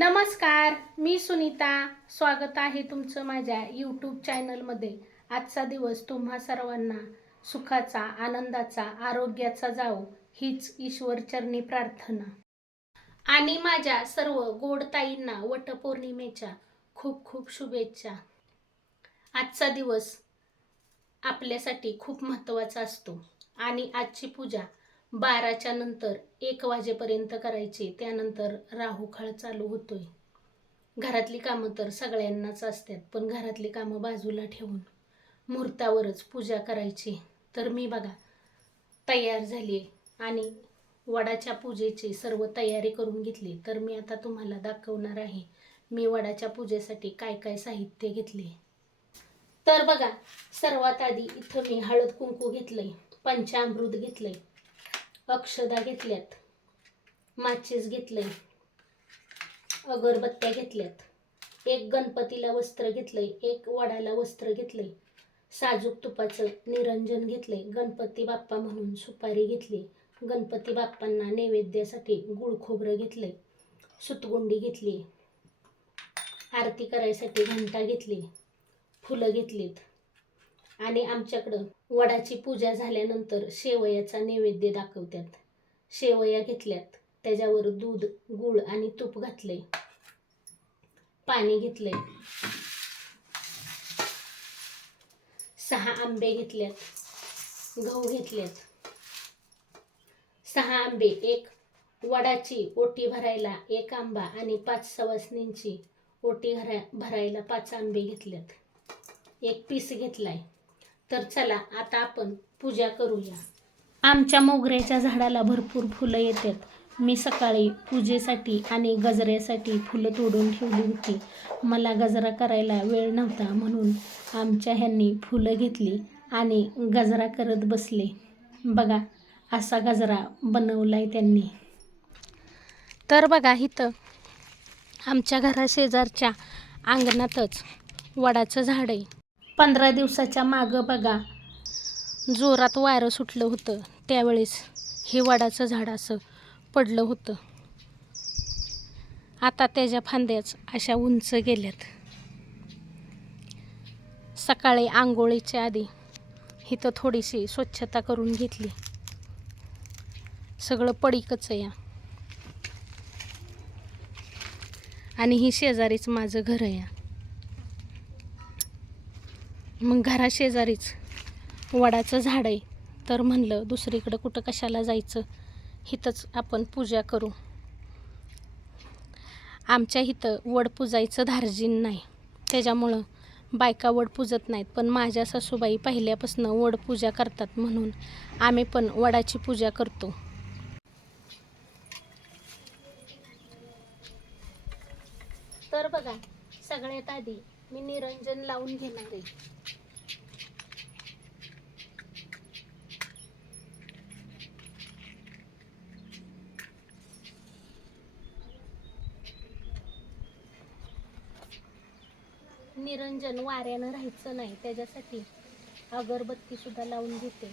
नमस्कार मी सुनीता. स्वागत आहे तुमचं माझ्या यूट्यूब चॅनलमध्ये आजचा दिवस तुम्हा सर्वांना सुखाचा आनंदाचा आरोग्याचा जावो हीच ईश्वरचरणी प्रार्थना. आणि माझ्या सर्व गोडताईंना वटपौर्णिमेच्या खूप खूप शुभेच्छा. आजचा दिवस आपल्यासाठी खूप महत्त्वाचा असतो. आणि आजची पूजा बाराच्या नंतर एक वाजेपर्यंत करायचे त्यानंतर राहुखाळ चालू होतोय. घरातली कामं तर सगळ्यांनाच असतात पण घरातली कामं बाजूला ठेवून मुहूर्तावरच पूजा करायची. तर मी बघा तयार झाली आणि वडाच्या पूजेची सर्व तयारी करून घेतली. तर मी आता तुम्हाला दाखवणार आहे मी वडाच्या पूजेसाठी काय काय साहित्य घेतले. तर बघा सर्वात आधी इथं मी हळद कुंकू घेतलंय पंचामृत घेतलंय अक्षदा घेतल्यात. माचीस घेतलंय. अगरबत्त्या घेतल्यात. एक गणपतीला वस्त्र घेतलंय एक वडाला वस्त्र घेतलंय. साजूक तुपाचं निरंजन घेतलंय. गणपती बाप्पा म्हणून सुपारी घेतली. गणपती बाप्पांना नैवेद्यासाठी गुळ खोबरं घेतलंय. सुतगुंडी घेतली. आरती करायसाठी घंटा घेतली. फुलं घेतलीत. आणि आमच्याकडं वडाची पूजा झाल्यानंतर शेवयाचा नैवेद्य दाखवतात. शेवया घेतल्यात. त्याच्यावर दूध गूळ आणि तूप घातलंय. पाणी घेतलंय. सहा आंबे घेतल्यात. गहू घेतल्यात. सहा आंबे एक वडाची ओटी भरायला एक आंबा आणि पाच सवासनींची ओटी भरा भरायला पाच आंबे घेतल्यात. एक पीस घेतलाय. तर चला आता आपण पूजा करूया. आमच्या मोगऱ्याच्या झाडाला भरपूर फुलं येतात. मी सकाळी पूजेसाठी आणि गजऱ्यासाठी फुलं तोडून ठेवली होती. मला गजरा करायला वेळ नव्हता म्हणून आमच्या ह्यांनी फुलं घेतली आणि गजरा करत बसले. बघा असा गजरा बनवलाय त्यांनी. तर बघा इथं आमच्या घराशेजारच्या अंगणातच वडाचं झाड आहे. पंधरा दिवसाच्या मागं बघा. जोरात वारं सुटलं होतं त्यावेळेस. हे वडाचं झाड असं पडलं होतं. आता त्याच्या फांद्याच अशा उंच गेल्यात. सकाळी आंघोळीच्या आधी इथं थोडीशी स्वच्छता करून घेतली. सगळं पडीकच या. आणि ही शेजारीच माझं घर आहे मग घराशेजारीच वडाचं झाड आहे. तर म्हणलं दुसरीकडं कुठं कशाला जायचं? इथंच आपण पूजा करू. आमच्या इथं वड पूजायचं धार्जिन नाही. त्याच्यामुळं बायका वड पूजत नाहीत. पण माझ्या सासूबाई पहिल्यापासून वड पूजा करतात म्हणून आम्ही पण वडाची पूजा करतो. तर बघा सगळ्यात आधी मी निरंजन लावून घेणार आहे. निरंजन वाऱ्यानं राहायचं नाही त्याच्यासाठी अगरबत्ती सुद्धा लावून घेते.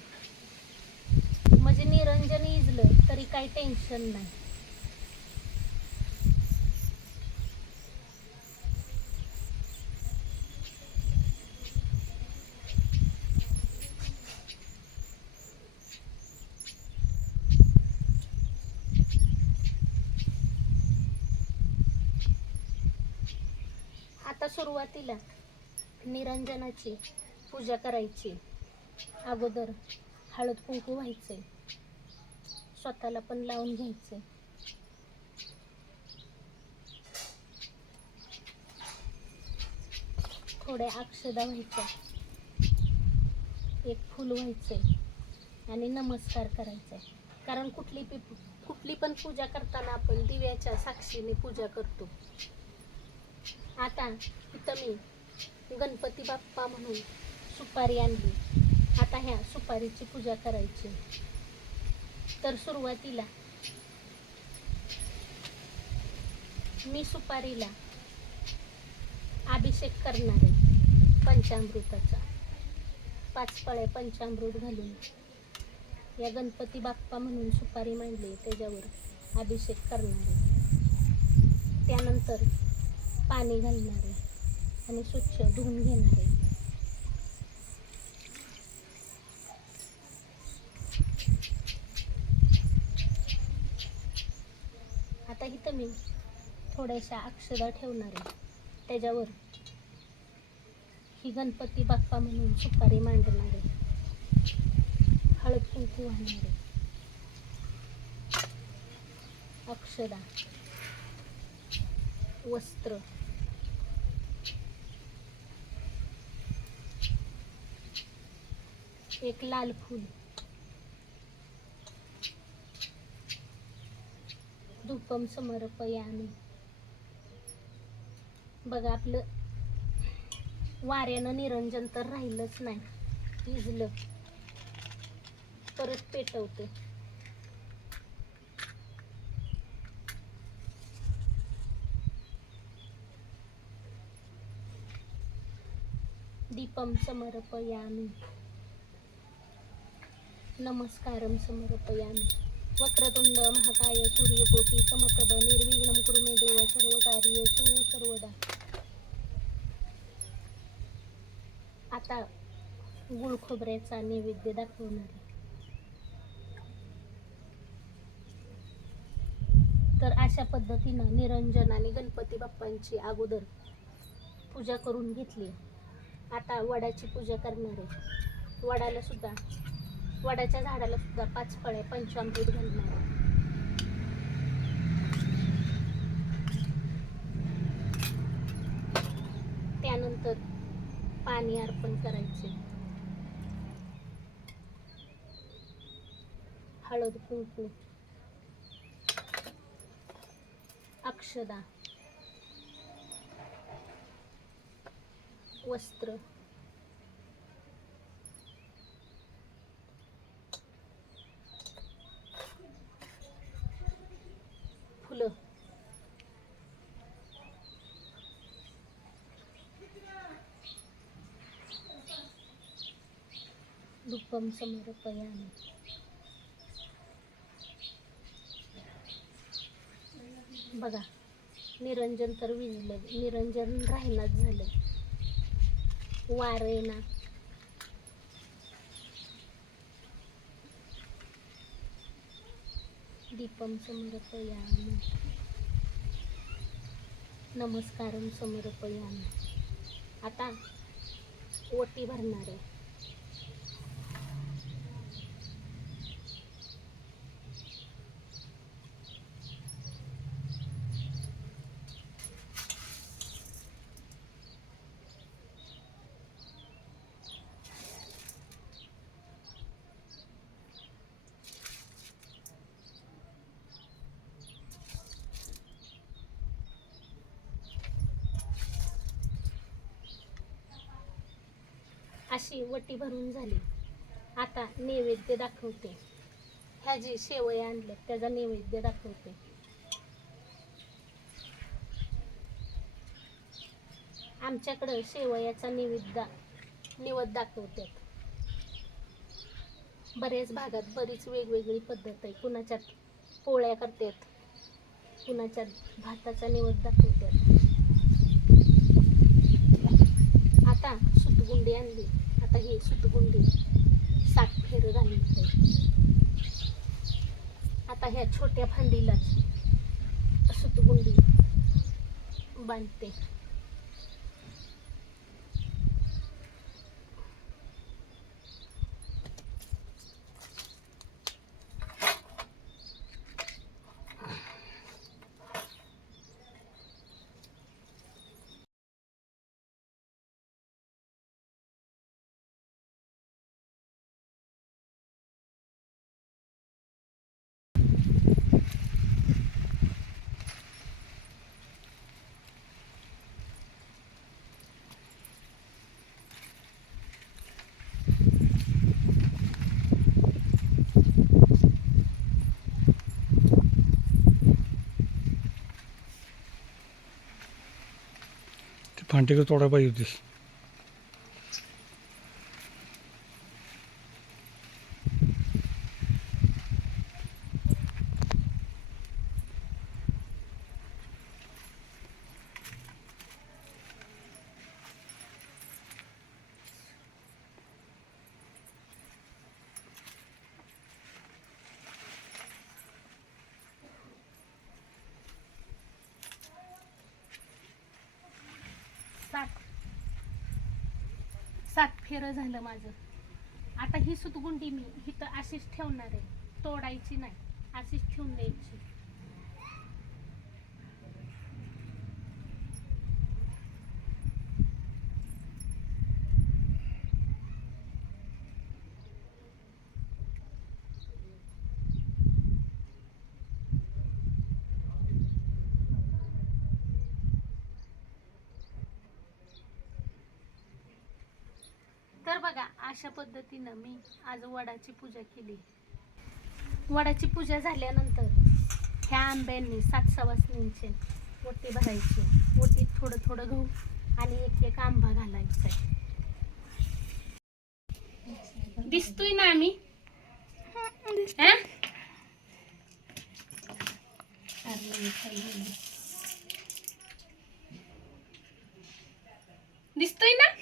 म्हणजे निरंजन इजलं तरी काही टेन्शन नाही. आता सुरुवातीला निरंजनाची पूजा करायची. अगोदर हळद कुंकू व्हायचे. स्वतःला पण लावून घ्यायचे. थोड्या अक्षदा व्हायच्या. एक फुल व्हायचे आणि नमस्कार करायचा. कारण कुठली पी कुठली पण पूजा करताना आपण दिव्याच्या साक्षीने पूजा करतो. आता इथं मी गणपती बाप्पा म्हणून सुपारी आणली. आता ह्या सुपारीची पूजा करायची. तर सुरुवातीला मी सुपारीला अभिषेक करणार आहे पंचामृताचा. पाच पळे पंचामृत घालून या गणपती बाप्पा म्हणून सुपारी मांडली त्याच्यावर अभिषेक करणार आहे. त्यानंतर पाणी घालणार आहे आणि स्वच्छ धुवून घेणार. आहे आता इथं मी थोड्याशा अक्षदा ठेवणार आहे. त्याच्यावर ही गणपती बाप्पा म्हणून सुपारी मांडणार आहे. हळद कुंकू आणणार आहे. अक्षदा. वस्त्र. एक लाल फूल. धूपम समर्पयाने बघा आपलं वाऱ्यानं निरंजन तर राहिलंच नाही. भिजलं परत पेटवते. दीपम समर्पयामी। नमस्कारम समर्पयामी। वक्रतुंड महाकाय सूर्यकोटी समप्रभ निर्विघ्नं कुरु मे देव सर्वकार्येषु सर्वदा। आता गुळ खोबऱ्याचा नैवेद्य दाखवणार। आहे. तर अशा पद्धतीनं निरंजन आणि गणपती बाप्पांची अगोदर पूजा करून घेतली. आता वडाची पूजा करणार आहे. वडाला सुद्धा वडाच्या झाडाला सुद्धा पाच फळे पंचामृत घालणार आहे. त्यानंतर पाणी अर्पण करायचे. हळद कुंकू अक्षदा. वस्त्र. फुलं. धूपम समर्पयामी बघा निरंजन तर विजलं निरंजन राहिलाच झालं वारेना दीपम समर्पयामि. नमस्कारम समर्पयामि. आता ओटी भरणार आहे. अशी वटी भरून झाली. आता नैवेद्य दाखवते. ह्या जी शेवया आणलं त्याचा नैवेद्य दाखवते. आमच्याकडं शेवयाचा नैवेद्य निवद दाखवतात बऱ्याच भागात बरीच वेगवेगळी पद्धत आहे. कुणाच्यात पोळ्या करतात कुणाच्यात भाताचा निवद दाखवतात आता सुतगुंडी आणली. आता सुटगुण सुतगुंडी सात फेर झाली आता ह्या छोट्या फांदीलाच सुतगुंडी बांधते. ते तोडायला पाहिजे होतीस. फेरं झालं माझं. आता ही सुतगुंडी मी इथं अशीच ठेवणार आहे. तोडायची नाही. अशीच ठेवून द्यायची. बघा अशा पद्धतीनं मी आज वडाची पूजा केली. वडाची पूजा झाल्यानंतर ह्या आंब्यांनी सात सवासनींचे ओटी भरायची. ओटीत थोडं थोडं गहू आणि एक एक आंबा घालायचा दिसतोय ना आम्ही? हा? दिसतोय ना?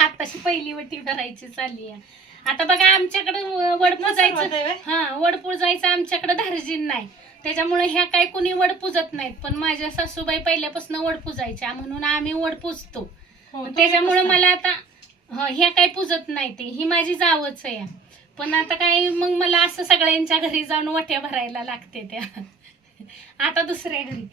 आताशी पहिली वटी भरायची चालली आहे. आता बघा आमच्याकडे वडपूळ जायचं हा वडपूळ जायचं आमच्याकडे धार्जिन नाही. त्याच्यामुळे ह्या काय कुणी वड पूजत नाहीत. पण माझ्या सासूबाई पहिल्यापासून वड पूजायच्या म्हणून आम्ही वड पूजतो. त्याच्यामुळे मला आता ह, ह्या काय पूजत नाही ते. ही माझी जावच आहे. पण आता काय मग मला असं सगळ्यांच्या घरी जाऊन वट्या भरायला लागते त्या. आता दुसऱ्या घरी.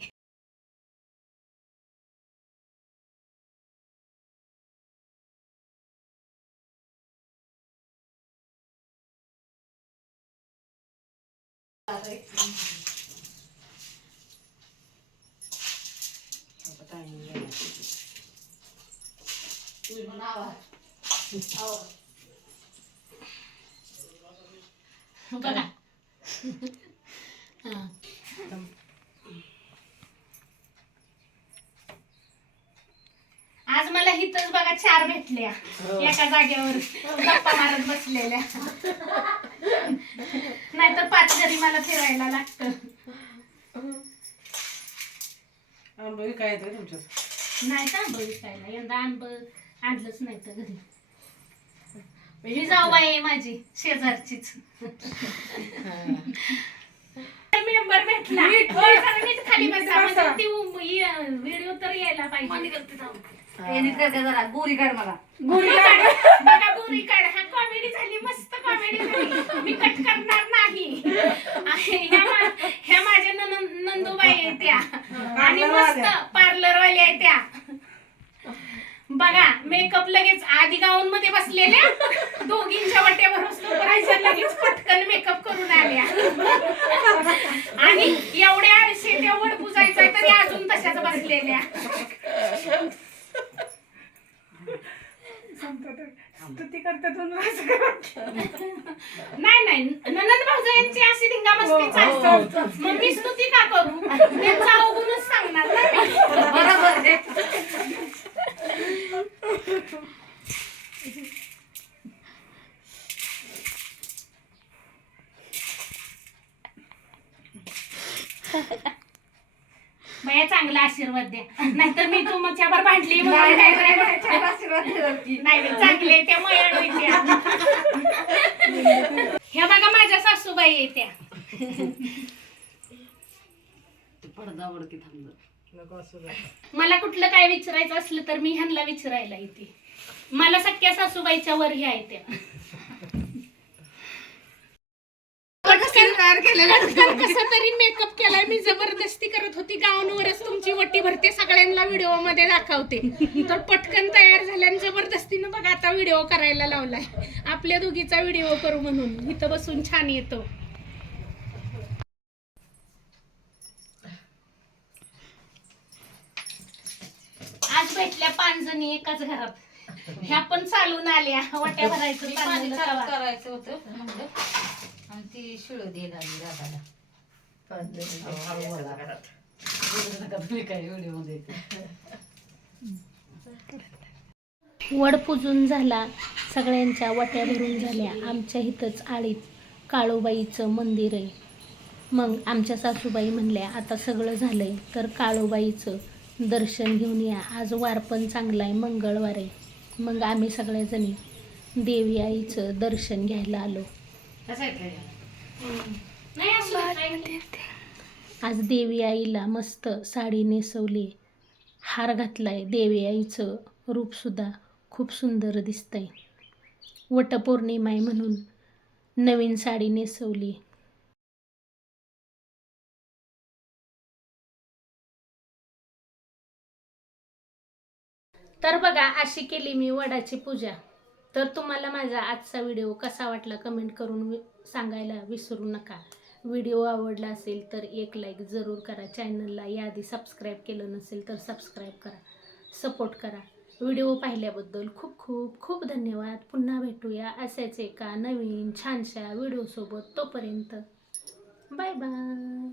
बघा हा. आज मला हिथच बघा चार भेटल्या. एका जागेवर गप्पा मारत बसलेल्या. नाहीतर पाच घरी मला फिरायला लागतं. आंबा काय येतं तुमच्यात? नाही का आंब विकायला. यंदा आंब आणलंच नाही तर घरी. ही जाऊबाई आहे माझी शेजारचीच. मेंबर भेटला. नीट खाली बसा. म्हणजे ती व्हिडिओ तर यायला पाहिजे. गोरी काढ मला. गोरी काढ. बघा गोरी काढ. हा कॉमेडी झाली मस्त कॉमेडी झाली. मी कट करणार नाही. आहे, ह्या मा- ह्या माझ्या ननं- नंदूबाई आहेत त्या. आणि मस्त पार्लर वाल्या आहेत त्या. बघा मेकअप लगेच आधी गाऊन मध्ये बसलेल्या दोघींच्या वाट्यावर करायच्या लगेच पटकन मेकअप करून आल्या. आणि एवढ्या आरशे त्या वड पुजायचा तरी अजून तशाच बसलेल्या. स्तुती करतात म्हणून असं काय नाही नाही. नंदन भाऊजाईंची अशी धिंगा मस्ती चालतो. मग मी स्तुती का करू? त्यांचा अवगुणच सांगणार ना मी. बरोबर आहे. भैया चांगला आशीर्वाद द्या नाहीतर मी तुमच्यावर भांडली म्हणून काय करायचं? आशीर्वाद दिला की. नाही नाही, चांगले आहे त्या होत्या ह्या बघा माझ्या सासूबाई आहे त्या पडदा उडकी थांबलं नको असू दे. मला कुठलं काय विचारायचं असलं तर मी ह्यांना विचारायला येते. मला सख्या सासूबाईच्या वर ह्या आहेत त्या पटकन कसा तरी मेकअप केलाय. मी जबरदस्ती करत होती. गाऊनवरच तुमची वटी भरते. सगळ्यांना व्हिडिओमध्ये दाखवते. तर पटकन तयार झाल्याने जबरदस्तीनं बघा आता व्हिडिओ करायला लावलाय. आपल्या दोघीचा व्हिडिओ करू म्हणून. इथं बसून छान येतो. आज भेटल्या पाच जणी एकाच घरात. ह्या पण चालून आल्या. वाट्या भरायचं. करायचं होतं. ती शिळ काय व्हिडिओमध्ये वड पूजून झाला सगळ्यांच्या वाट्या भरून झाल्या आमच्या इथंच आळीत काळूबाईचं मंदिर आहे. मग आमच्या सासूबाई म्हणल्या आता सगळं झालंय तर काळूबाईचं दर्शन घेऊन या. आज वार पण चांगला आहे मंगळवार आहे. मग आम्ही सगळ्याजणी देवी आईचं दर्शन घ्यायला आलो. आज देवी आईला मस्त साडी नेसवली. हार घातलाय देवी आईचं. रूपसुद्धा खूप सुंदर दिसतंय. वटपौर्णिमा आहे म्हणून नवीन साडी नेसवली. तर बघा अशी केली मी वडाची पूजा. तर तुम्हाला माझा आजचा व्हिडिओ कसा वाटला कमेंट करून सांगायला विसरू नका. व्हिडिओ आवडला असेल तर एक लाईक जरूर करा. चॅनलला याआधी सबस्क्राईब केलं नसेल तर सबस्क्राईब करा. सपोर्ट करा. व्हिडिओ पाहिल्याबद्दल खूप खूप खूप धन्यवाद. पुन्हा भेटूया असेच एका नवीन छानशा व्हिडिओसोबत तोपर्यंत. Bye bye